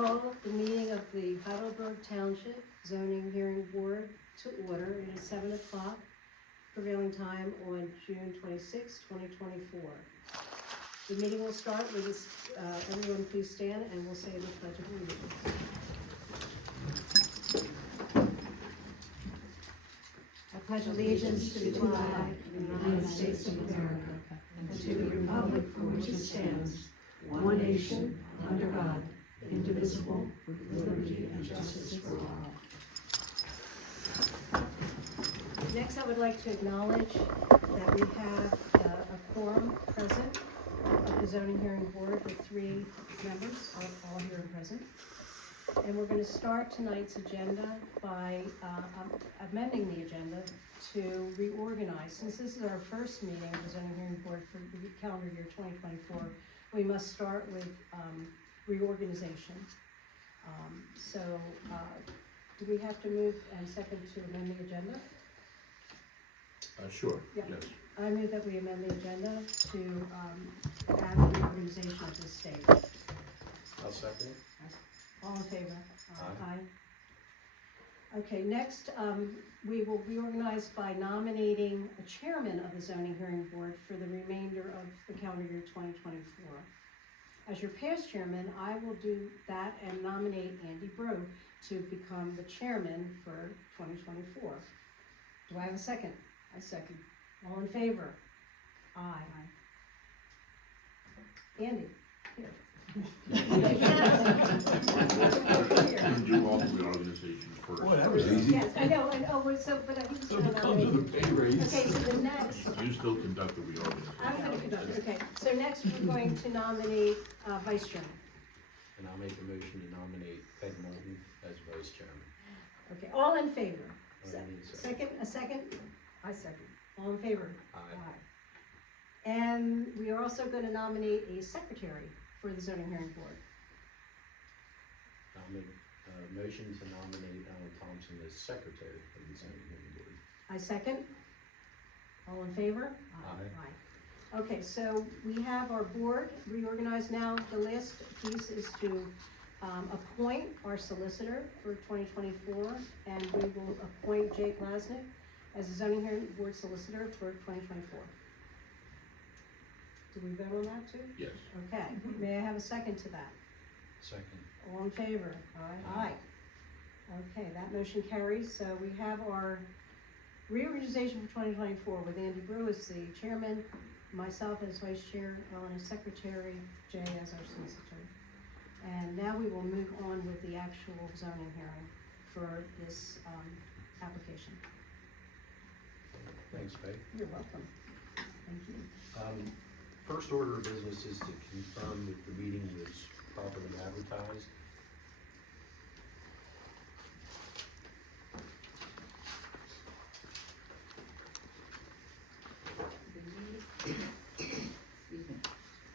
call the meeting of the Heidelberg Township Zoning Hearing Board to order. It is 7 o'clock, prevailing time on June 26, 2024. The meeting will start with this, everyone please stand and we'll say the Pledge of Allegiance. I pledge allegiance to the flag of the United States of America and to the republic for which it stands, one nation, under God, indivisible, with liberty and justice for all. Next, I would like to acknowledge that we have a quorum present of the Zoning Hearing Board with 3 members, all here and present. And we're going to start tonight's agenda by amending the agenda to reorganize. Since this is our first meeting of the Zoning Hearing Board for the calendar year 2024, we must start with reorganization. Do we have to move and second to amend the agenda? Sure, Yeah. yes. I move that we amend the agenda to add the reorganization at this stage. I'll second it. All in favor? Aye. Okay, next, we will reorganize by nominating a chairman of the Zoning Hearing Board for the remainder of the calendar year 2024. As your past chairman, I will do that and nominate Andy Brew to become the chairman for 2024. Do I have a second? I second. All in favor? Aye. Andy, here. You do all the reorganization first. Boy, that was easy. Yes, I know, but I think it's. So it comes with a pay raise. Okay, so the next, You still conduct the reorganization. I'm gonna conduct it, okay. So next, we're going to nominate vice chairman. And I'll make a motion to nominate Peg Moulton as vice chairman. Okay, all in favor? I need a second. A second? I second. All in favor? Aye. And we are also gonna nominate a secretary for the zoning hearing board. I'll make a motion to nominate Alan Thompson as secretary of the zoning hearing board. I second. All in favor? Aye. Okay, so we have our board reorganized now. The last piece is to appoint our solicitor for 2024, and we will appoint Jake Lasnick as the zoning hearing board solicitor for 2024. Do we vote on that too? Yes. Okay, may I have a second to that? Second. All in favor? Aye. Okay, that motion carries. So we have our reorganization for 2024 with Andy Brew as the chairman, myself as vice chair, Ellen as secretary, Jay as our solicitor. And now we will move on with the actual zoning hearing for this application. Thanks, Peg. You're welcome. Thank you. First order of business is to confirm that the meeting was properly advertised.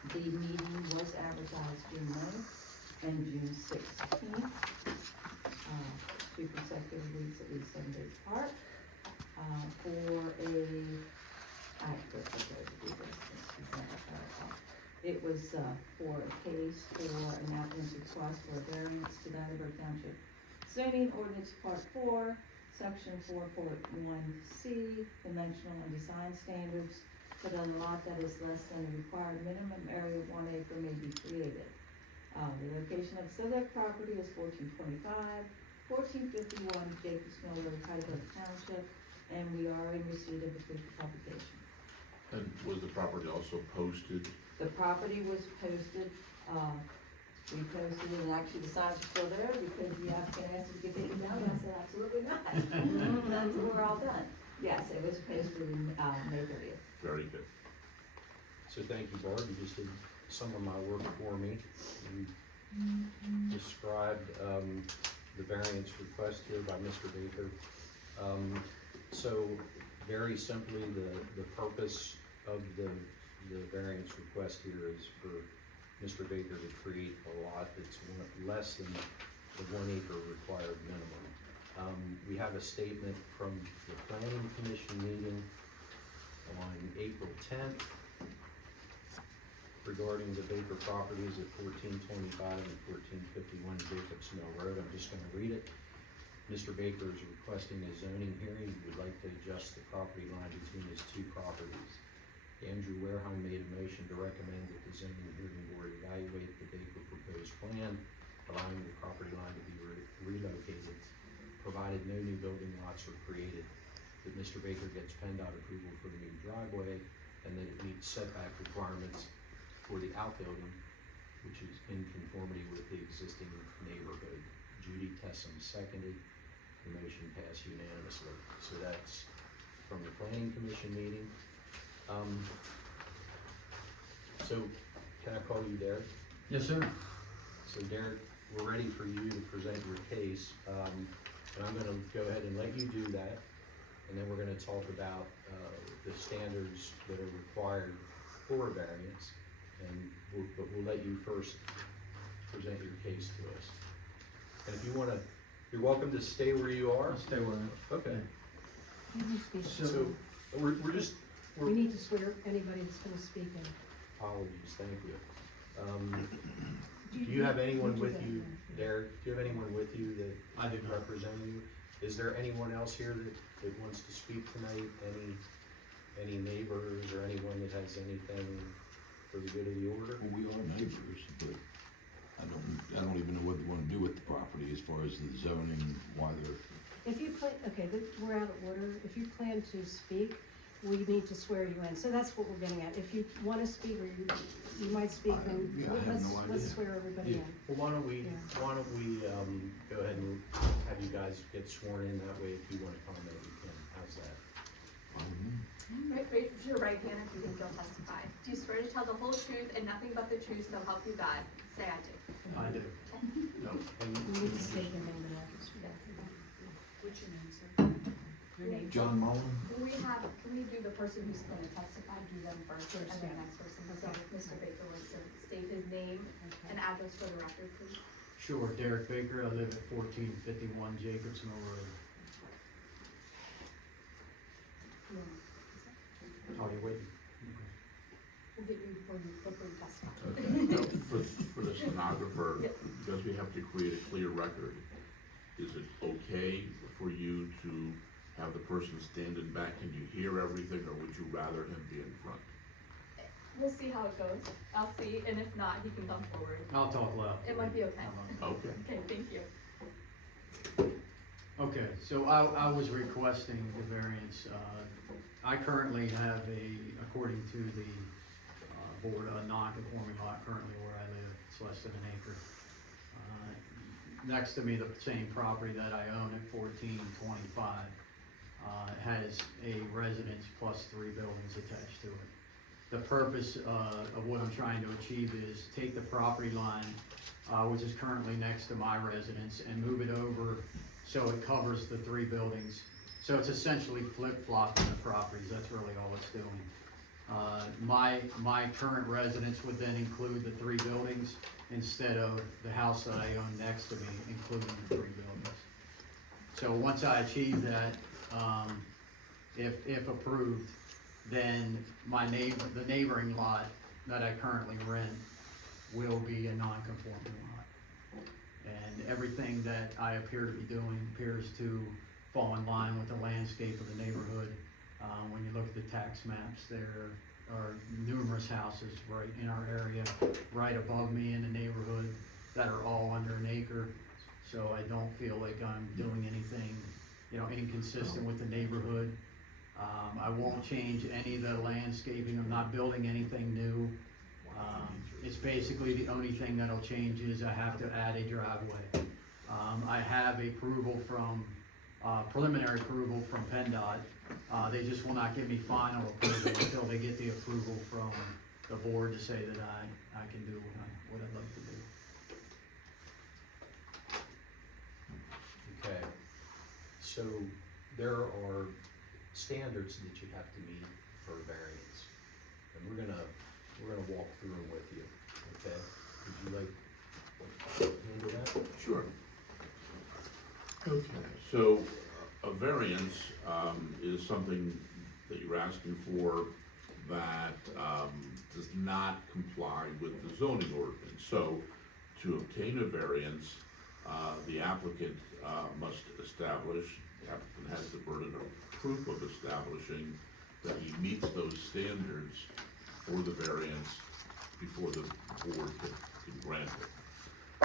The meeting was advertised June 9th and June 16th, 2 consecutive weeks, at least 7 days apart, It was for a case for an applicant's request for a variance to the Heidelberg Township zoning ordinance part 4, section 4.1C, conventional and design standards, so that a lot that is less than the required minimum area of 1 acre may be created. The location of subject property is 1425, 1451 Jacobs Mill Road, Heidelberg Township, and we are in receipt of official publication. And was the property also posted? The property was posted, we posted it, and actually the signs are still there because the applicant asked to get taken down, and I said, absolutely not. That's, we're all done. Yes, it was posted in, May 30th. Very good. So thank you, Barb. You just did some of my work for me. You described the variance request here by Mr. Baker. So very simply, the purpose of the variance request here is for Mr. Baker to create a lot that's less than the 1 acre required minimum. We have a statement from the Planning Commission meeting on April 10th. regarding the Baker properties at 1425 and 1451 Jacobs Mill Road. I'm just gonna read it. Mr. Baker is requesting a zoning hearing. He would like to adjust the property line between his two properties. Andrew Wareheim made a motion to recommend that the zoning hearing board evaluate the Baker proposed plan, allowing the property line to be relocated, provided no new building lots are created, that Mr. Baker gets PennDOT approval for the new driveway, and that it meets setback requirements for the outbuilding, which is in conformity with the existing neighborhood. Judy Tessum seconded. The motion passed unanimously. So that's from the planning commission meeting. So can I call you Derek? Yes, sir. So Derek, we're ready for you to present your case. And I'm gonna go ahead and let you do that. And then we're gonna talk about, the standards that are required for a variance. But we'll let you first present your case to us. And if you wanna, you're welcome to stay where you are. I'll stay where I'm. Okay. So- We're We need to swear anybody that's gonna speak in. apologies, thank you. Do you have anyone with you, Derek? Do you have anyone with you that I do not. represent you? Is there anyone else here that wants to speak tonight? Any neighbors or anyone that has anything for the good of the order? Well, we are neighbors, but I don't even know what they wanna do with the property as far as the zoning, why they're, If you plan, okay, we're out of order. If you plan to speak, we need to swear you in. So that's what we're getting at. If you wanna speak, or you might speak, then yeah, I have no let's idea. swear everybody in. Well, why don't we Yeah. go ahead and have you guys get sworn in, that way if you wanna comment, you can, how's that? Raise your right hand if you think you'll testify. Do you swear to tell the whole truth and nothing but the truth, so help you God? Say I do. I do. No, And You need to state your name and address. What's your name, sir? Your name. John Mullen? Can we do the person who's gonna testify, do them first, and then the yeah. next person? So Mr. Baker wants to state his name and address for the record, please. Sure, Derek Baker, I live at 1451 Jacobs Mill Road. Oh, you're waiting. We'll get you before you testify. okay, now, for the stenographer, Yes. because we have to create a clear record, is it okay for you to have the person standing back? Can you hear everything, or would you rather him be in front? We'll see how it goes. I'll see, and if not, he can come forward. I'll talk loud. It might be okay. Okay. Okay, thank you. Okay, so I was requesting the variance. I currently have according to the board, a non-conforming lot currently where I live. It's less than an acre. Next to me, the same property that I own at 1425 has a residence plus 3 buildings attached to it. The purpose of what I'm trying to achieve is take the property line, which is currently next to my residence, and move it over so it covers the 3 buildings. So it's essentially flip-flopping the properties, that's really all it's doing. My current residence would then include the 3 buildings instead of the house that I own next to me, including the 3 buildings. So once I achieve that, if approved, then the neighboring lot that I currently rent will be a non-conforming lot. And everything that I appear to be doing appears to fall in line with the landscape of the neighborhood. When you look at the tax maps, there are numerous houses right in our area, right above me in the neighborhood, that are all under an acre. So I don't feel like I'm doing anything, inconsistent with the neighborhood. I won't change any of the landscaping. I'm not building anything new. It's basically the only thing that'll change is I have to add a driveway. I have preliminary approval from PennDOT. They just will not give me final approval until they get the approval from the board to say that I can do what I'd like to do. Okay, so there are standards that you have to meet for a variance, and we're gonna walk through them with you, okay? Would you like to handle that? Sure. Okay, so a variance is something that you're asking for that, does not comply with the zoning ordinance. So, to obtain a variance, the applicant, must establish, the applicant has the burden of proof of establishing that he meets those standards for the variance before the board can grant it.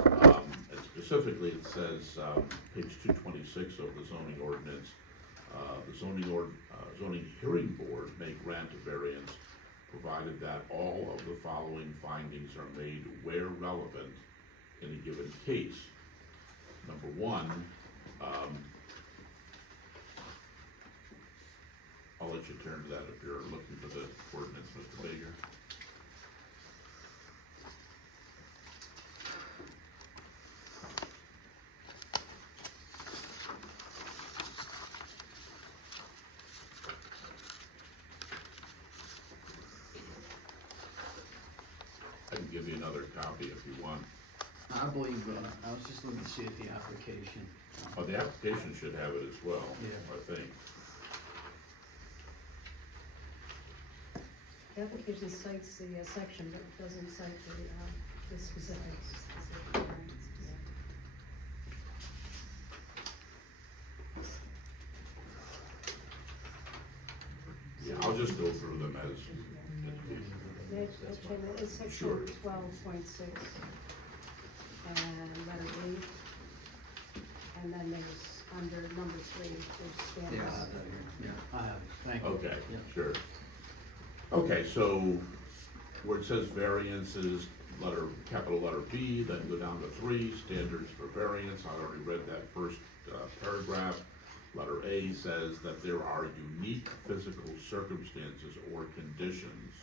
And specifically, it says, page 226 of the zoning ordinance, the zoning hearing board may grant a variance provided that all of the following findings are made where relevant in a given case. Number one, I'll let you turn to that if you're looking for the ordinance, Mr. Baker. I can give you another copy if you want. I believe, I was just looking to see at the application. Oh, the application should have it as well, Yeah. I think. The application cites the section, but it doesn't cite the specifics. Yeah, I'll just go through them as, It's section Sure. 12.6, and letter E, and then there's, under number 3, there's Yeah, I have standards. that here. Yeah, I have it, thank you. okay, Yeah. sure. Okay, so where it says variances, capital letter B, then go down to 3, standards for variance, I already read that first paragraph. Letter A says that there are unique physical circumstances or conditions,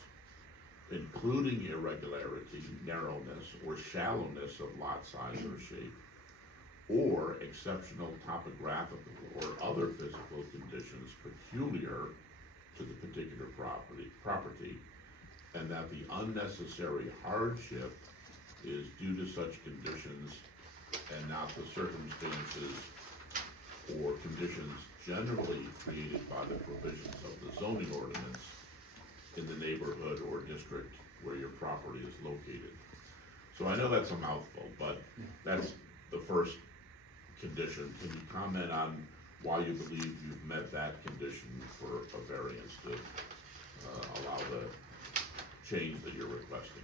including irregularity, narrowness, or shallowness of lot size or shape, or exceptional topographical or other physical conditions peculiar to the particular property, and that the unnecessary hardship is due to such conditions and not the circumstances or conditions generally created by the provisions of the zoning ordinance in the neighborhood or district where your property is located. So I know that's a mouthful, but that's the first condition. Can you comment on why you believe you've met that condition for a variance to allow the change that you're requesting?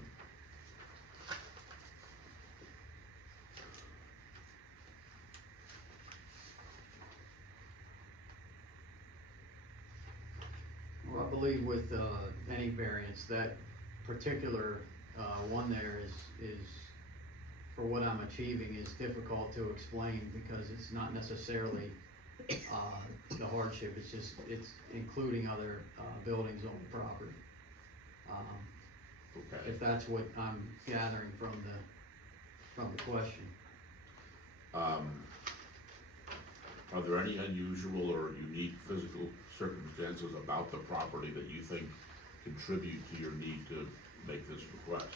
Well, I believe with, any variance, that particular, one there is, for what I'm achieving, is difficult to explain because it's not necessarily, the hardship, it's including other, buildings on the property. Okay. If that's what I'm gathering from the question. Are there any unusual or unique physical circumstances about the property that you think contribute to your need to make this request?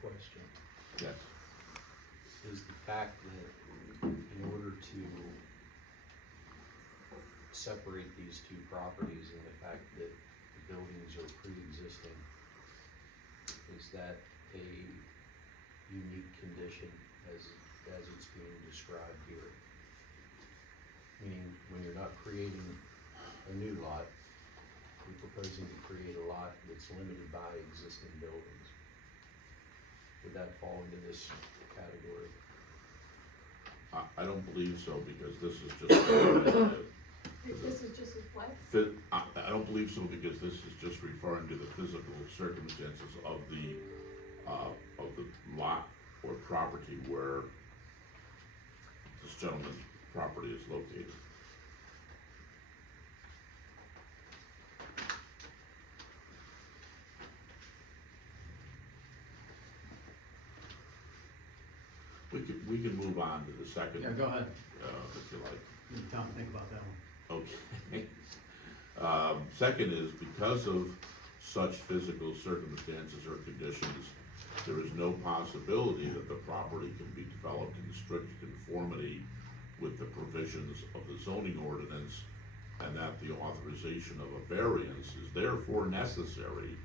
Question, Yes. is the fact that in order to separate these two properties and the fact that the buildings are pre-existing, is that a unique condition as it's being described here? Meaning, when you're not creating a new lot, you're proposing to create a lot that's limited by existing buildings. Would that fall into this category? I don't believe so, because this is just, This is just as what? I don't believe so, because this is just referring to the physical circumstances of the lot or property where this gentleman's property is located. We can move on to the second. Yeah, go ahead, If you like. you can time to think about that one. Okay. Second is, because of such physical circumstances or conditions, there is no possibility that the property can be developed in strict conformity with the provisions of the zoning ordinance, and that the authorization of a variance is therefore necessary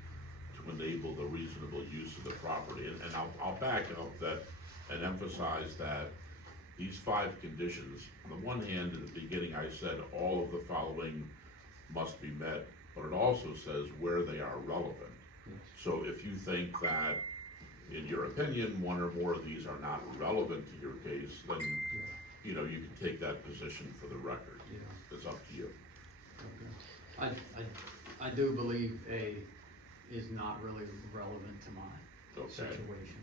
to enable the reasonable use of the property. And I'll back up that and emphasize that these 5 conditions, on the one hand, in the beginning, I said all of the following must be met, but it also says where they are relevant. So if you think that, in your opinion, one or more of these are not relevant to your case, then, you know, you can take that position for the record. Yeah. It's up to you. Okay. I do believe A is not really relevant to my Okay. situation.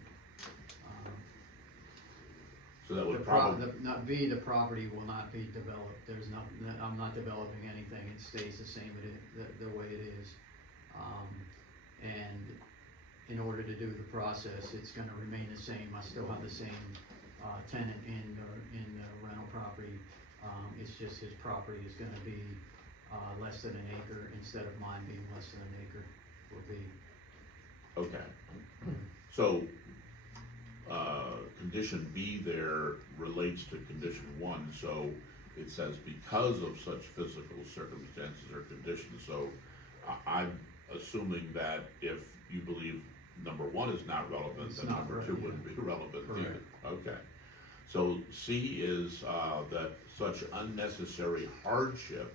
So that The would probably, not B, the property will not be developed, there's nothing, I'm not developing anything, it stays the same, the way it is. And in order to do the process, it's gonna remain the same, I still have the same, tenant in the rental property. It's just his property is gonna be, less than an acre, instead of mine being less than an acre, will be. okay. So, condition B there relates to condition 1, so it says because of such physical circumstances or conditions, so I'm assuming that if you believe number 1 is not relevant, It's then not number right, 2 yeah. wouldn't be relevant either. Correct. Okay. So C is, that such unnecessary hardship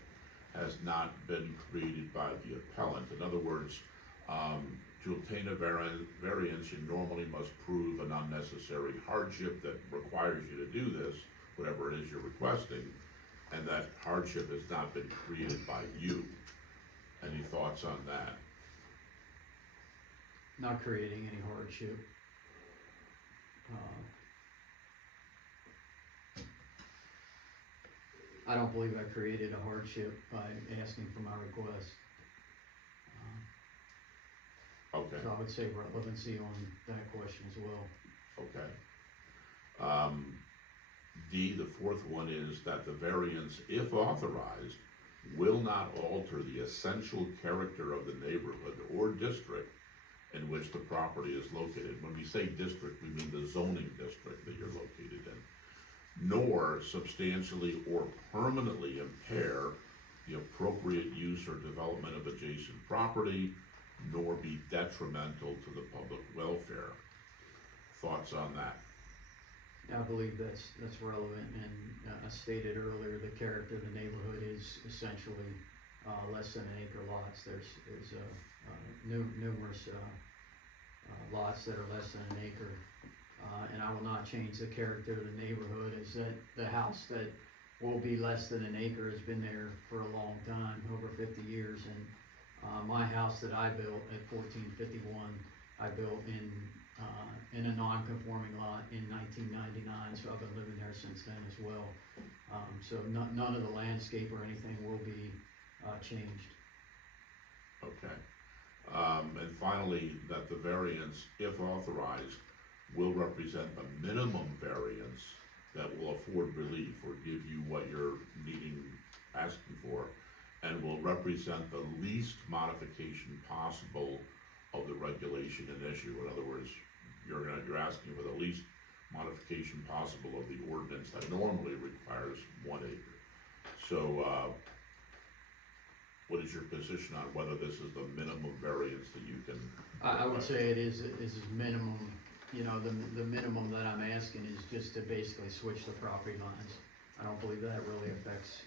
has not been created by the appellant. In other words, to obtain a variance, you normally must prove an unnecessary hardship that requires you to do this, whatever it is you're requesting, and that hardship has not been created by you. Any thoughts on that? Not creating any hardship. I don't believe I created a hardship by asking for my request. Okay. So I would say relevancy on that question as well. Okay. D, the 4th one is that the variance, if authorized, will not alter the essential character of the neighborhood or district in which the property is located. When we say district, we mean the zoning district that you're located in, nor substantially or permanently impair the appropriate use or development of adjacent property, nor be detrimental to the public welfare. Thoughts on that? I believe that's relevant, and I stated earlier, the character of the neighborhood is essentially, less than an acre lots. There's numerous, lots that are less than an acre. And I will not change the character of the neighborhood, is that the house that will be less than an acre has been there for a long time, over 50 years, and my house that I built at 1451, I built in a non-conforming lot in 1999, so I've been living there since then as well. So none of the landscape or anything will be changed. Okay. And finally, that the variance, if authorized, will represent the minimum variance that will afford relief or give you what you're asking for, and will represent the least modification possible of the regulation and issue. In other words, you're asking for the least modification possible of the ordinance that normally requires 1 acre. So, what is your position on whether this is the minimum variance that you can? I would say it is minimum, you know, the minimum that I'm asking is just to basically switch the property lines. I don't believe that really affects,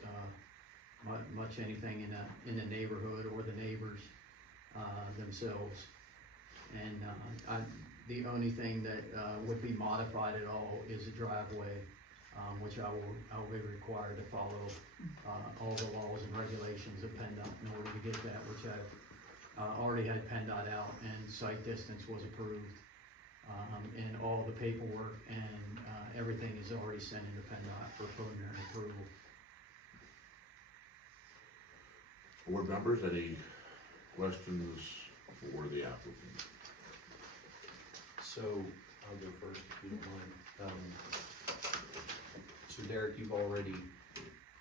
much anything in the neighborhood or the neighbors, themselves. And, the only thing that, would be modified at all is a driveway, which I will be required to follow, all the laws and regulations of PennDOT in order to get that, which I've, already had PennDOT out, and site distance was approved. And all the paperwork and, everything is already sent into PennDOT for preliminary approval. Board members, any questions for the applicant? So, I'll go first if you don't mind. So Derek, you've already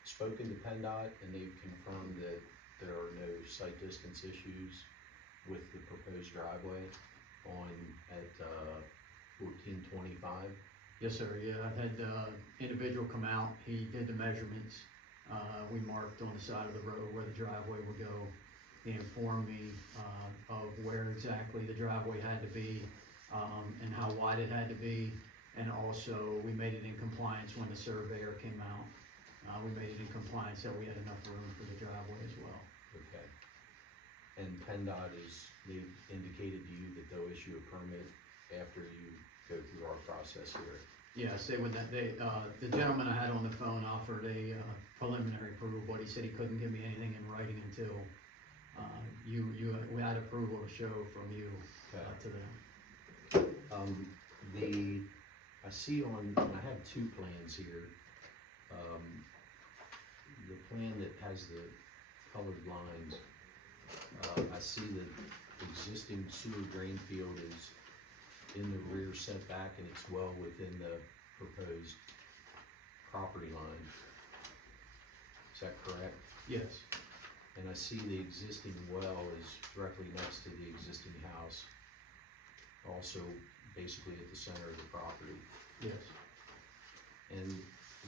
spoken to PennDOT and they've confirmed that there are no site distance issues with the proposed driveway? at 1425. Yes, sir, yeah, I had, individual come out, he did the measurements, we marked on the side of the road where the driveway would go. He informed me, of where exactly the driveway had to be, and how wide it had to be. And also, we made it in compliance when the surveyor came out. We made it in compliance that we had enough room for the driveway as well. Okay. And PennDOT they've indicated to you that they'll issue a permit after you go through our process here? Yes, the gentleman I had on the phone offered a preliminary approval, but he said he couldn't give me anything in writing until, we had approval to show from you, to them. I see and I have two plans here. The plan that has the colored lines, I see the existing sewer drain field is in the rear setback and it's well within the proposed property line. Is that correct? Yes, And I see the existing well is directly next to the existing house, also basically at the center of the property. yes. And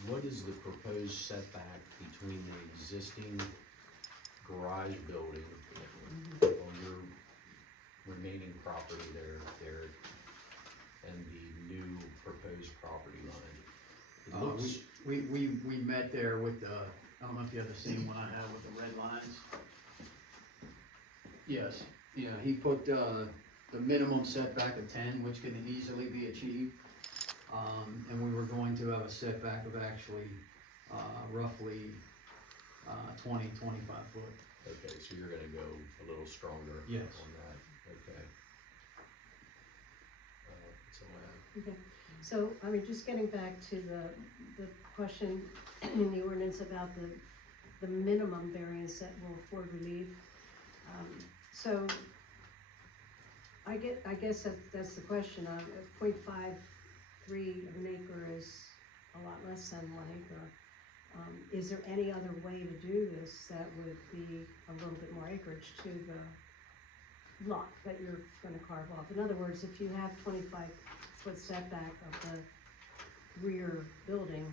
what is the proposed setback between the existing garage building on your remaining property there, Derek, and the new proposed property line? It looks, We met there with the, I don't know if you have the same one I have with the red lines. Yes, yeah, he put, the minimum setback of 10, which can easily be achieved. And we were going to have a setback of actually, roughly, 20, 25 foot. okay, so you're gonna go a little stronger Yes. on that, okay. That's all I have. Okay, so, I mean, just getting back to the question in the ordinance about the minimum variance that will afford relief. So, I guess that's the question, 0.53 of an acre is a lot less than 1 acre. Is there any other way to do this that would be a little bit more acreage to the lot that you're gonna carve off? In other words, if you have 25-foot setback of the rear building,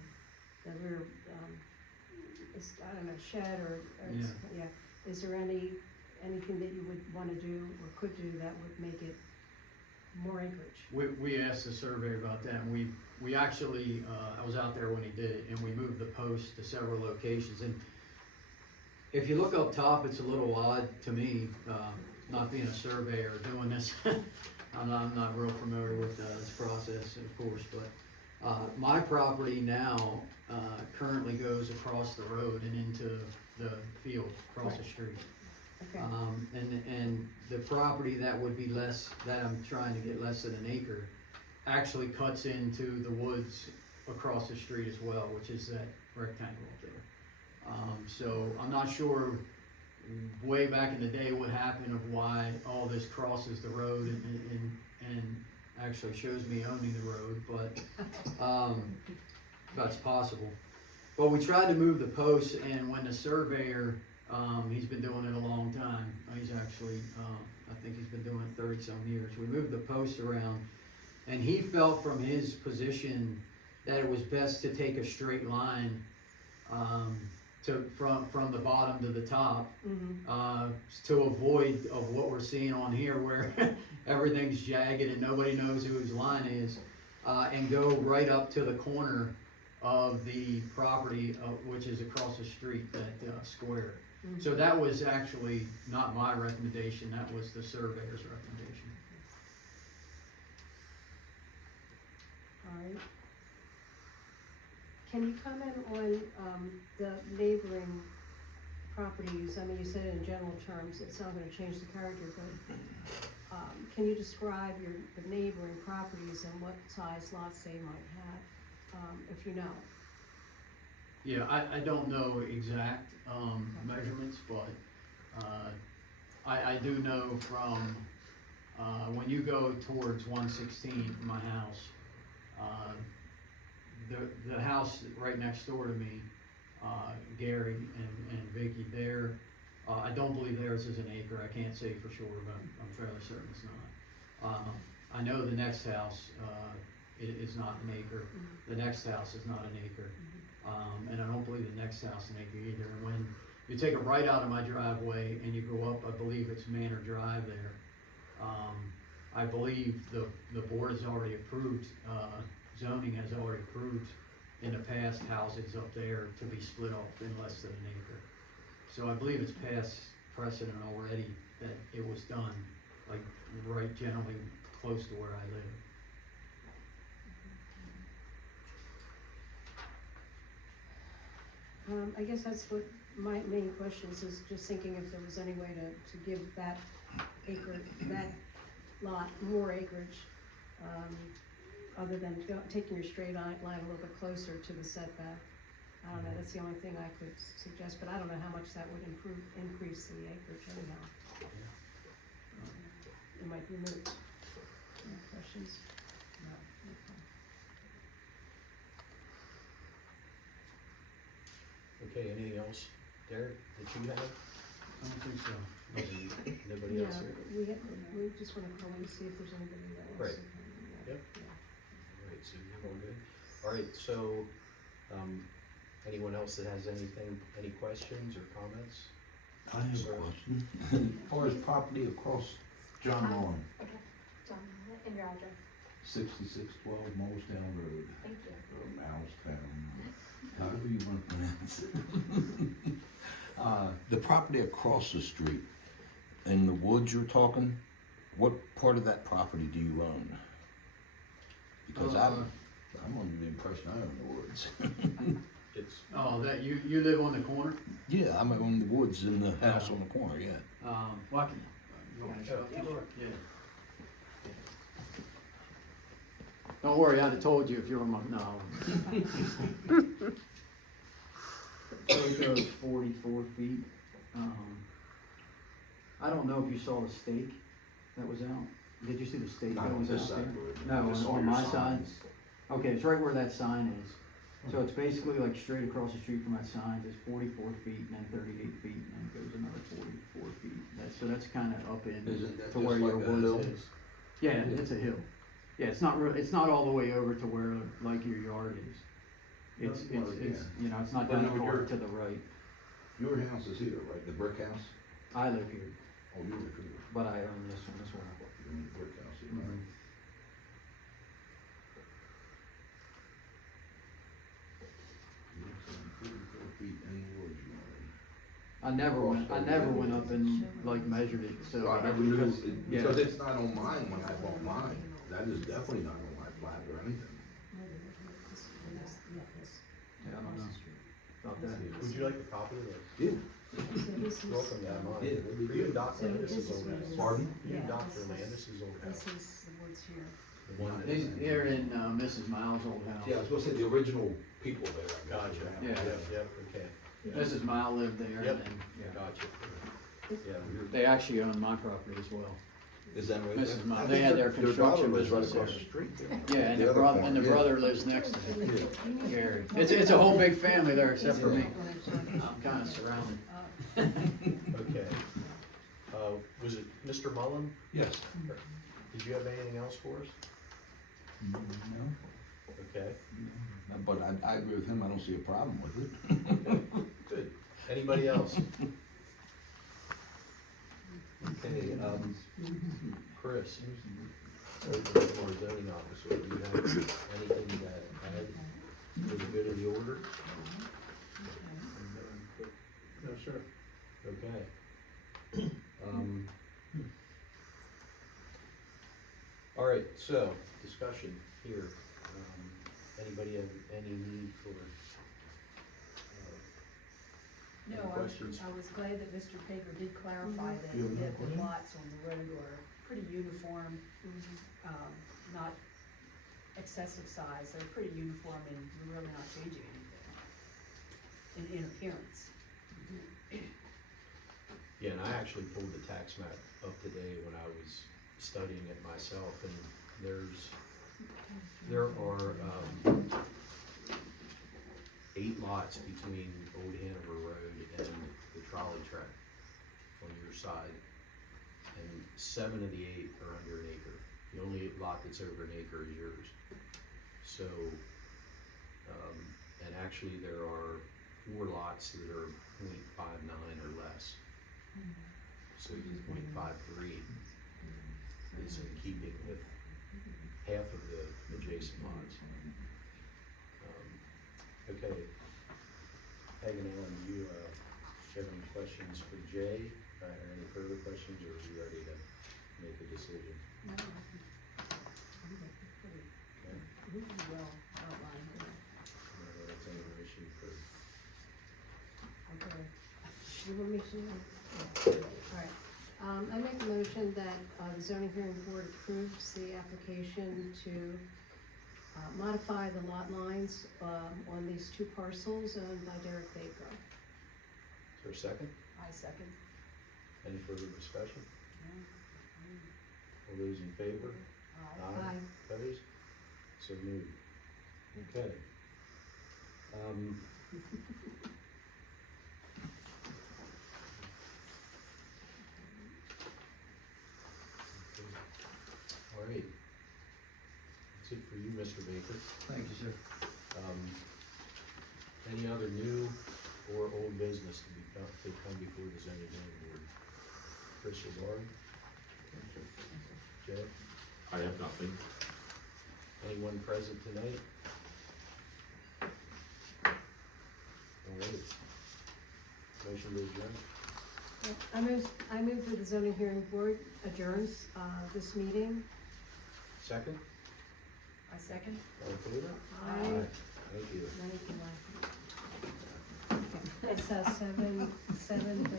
the rear, I don't know, shed or yeah, is there anything that you would wanna do or could do that would make it more acreage? We asked the surveyor about that, and we actually, I was out there when he did it, and we moved the post to several locations, and if you look up top, it's a little odd to me, not being a surveyor doing this. I'm not real familiar with this process, of course, but my property now currently goes across the road and into the field, across the street. Okay, And the property that would be less, that I'm trying to get less than an acre, actually cuts into the woods across the street as well, which is that rectangle up there. So I'm not sure way back in the day what happened of why all this crosses the road and actually shows me owning the road, but that's possible. But we tried to move the posts, and when the surveyor, he's been doing it a long time. He's actually, I think he's been doing it 30-some years. We moved the posts around, and he felt from his position that it was best to take a straight line from the bottom to the top, to avoid of what we're seeing on here where everything's jagged and nobody knows whose line is, and go right up to the corner of the property, which is across the street, that square. So that was actually not my recommendation, that was the surveyor's recommendation. all right. Can you comment on the neighboring properties? I mean, you said it in general terms, it's not gonna change the character, but can you describe the neighboring properties and what size lots they might have, if you know? Yeah, I don't know exact measurements, but I do know from when you go towards 116 from my house, the house right next door to me, Gary and Vicky, I don't believe theirs is an acre. I can't say for sure, but I'm fairly certain it's not. I know the next house, is not an acre, the next house is not an acre. And I don't believe the next house is an acre either, and when you take a right out of my driveway and you go up, I believe it's Manor Drive there. I believe the board has already approved, zoning has already approved in the past houses up there to be split off in less than an acre. So I believe it's past precedent already that it was done, like right generally close to where I live. I guess that's what my main question is just thinking if there was any way to give that that lot more acreage, other than taking your straight line a little bit closer to the setback. I don't know, that's the only thing I could suggest, but I don't know how much that would increase the acreage anyhow. It might be moot. Any questions? No. Okay, anything else, Derek, that you have? I don't think so. Nobody Yeah, else? we just wanna call in to see if there's anybody that wants Right. to come in. Yep. Yeah. Alright, so you're all good. Alright, so, anyone else that has anything, any questions or comments? I have a question. As far as property across John Lawn, Okay, John, and your address. 6612 Molestown Road, Thank you. or Molestown, however you want to pronounce it. The property across the street, in the woods you're talking, what part of that property do you own? Because I'm under the impression I own the woods. It's, Oh, that, you live on the corner? Yeah, I'm on the woods in the house on the corner, yeah. Well, I can, you want me to show yeah, you? sure. Yeah. Don't worry, I'd have told you if you were my, no. So it goes 44 feet. I don't know if you saw the stake that was out. Did you see the stake Not that on was this out side, there? I No, just saw on your my side. signs. Okay, it's right where that sign is. So it's basically like straight across the street from that sign, it's 44 feet and then 38 feet and then it goes another 44 feet. So that's kinda up in Isn't that to where just your like a hill? woods is. Yeah, it's a hill. Yeah, it's not all the way over to where like your yard is. It's, Well, it's, yeah. you know, it's not But that no, far you're- to the right. Your house is here, right, the brick house? I live here, Oh, you live here, but I own this one as well. you're in the brick house, here, right? Mhm. You're saying 44 feet in the woods, you know. I never went up and like measured it, so. I never knew, because- yeah. because it's not on mine when I bought mine, that is definitely not on my plat or anything. Yeah, I don't know about that. would you like a copy of this? Yeah. Welcome to mine. Yeah, that'd be You good. adopt land, this is old house. Pardon? You Yeah, adopt this your is- land, this is old This house. is the woods here. The one that These, is- here in, Mrs. Miles' old house. Yeah, I was gonna say the original people there. I guess, Gotcha, around. Yeah. yep, okay, Mrs. Miles lived there Yep. and then, yeah. gotcha. Yeah, you're, They actually own my property as well. Is that right? Mrs. Miles, I they think had their daughter construction lives right business across there. the street there. Yeah, and The the other brother, farm, and the yeah. brother lives next to him, Gary. It's a whole big family there except for me. I'm kinda surrounded. okay. Was it Mr. Mullen? Yes. Did you have anything else for us? No, Okay, but I agree with him, I don't see a problem with it. good. Anybody else? Okay, Chris, or zoning officer, do you have anything to add for the good of the order? No, sir. Okay. All right, so, discussion here. Anybody have any need for, No, any questions? I was glad that Mr. Pager did clarify that, You have no that the question? lots on the road are pretty uniform, not excessive size, they're pretty uniform and we're really not changing anything in appearance. Yeah, and I actually pulled the tax map up today when I was studying it myself, and there are 8 lots between Old Hanover Road and the trolley track on your side, and 7 of the 8 are under an acre. The only lot that's over an acre is yours. So, and actually there are 4 lots that are 0.59 or less. So 0.53 is in keeping with half of the adjacent lots. Okay. Hagan Allen, do you have any questions for Jay? Or any further questions, or are you ready to make a decision? Okay. Well outlined here. That's any motion for, Okay. You want me to? Yeah. All right. I make a motion that, the zoning hearing board approves the application to, modify the lot lines, on these 2 parcels owned by Derek Baker. is there a second? I second. Any further discussion? All those in favor? Aye. Opposed? So moved. Okay. All right. That's it for you, Mr. Baker. Thank you, sir. Any other new or old business to come before the zoning hearing board? Chris or Lauren? Jay? I have nothing. Anyone present tonight? All right. Motion to adjourn? I move that the zoning hearing board adjourns, this meeting. Second? I second. All in favor? Aye. Thank you. It's, 7:30.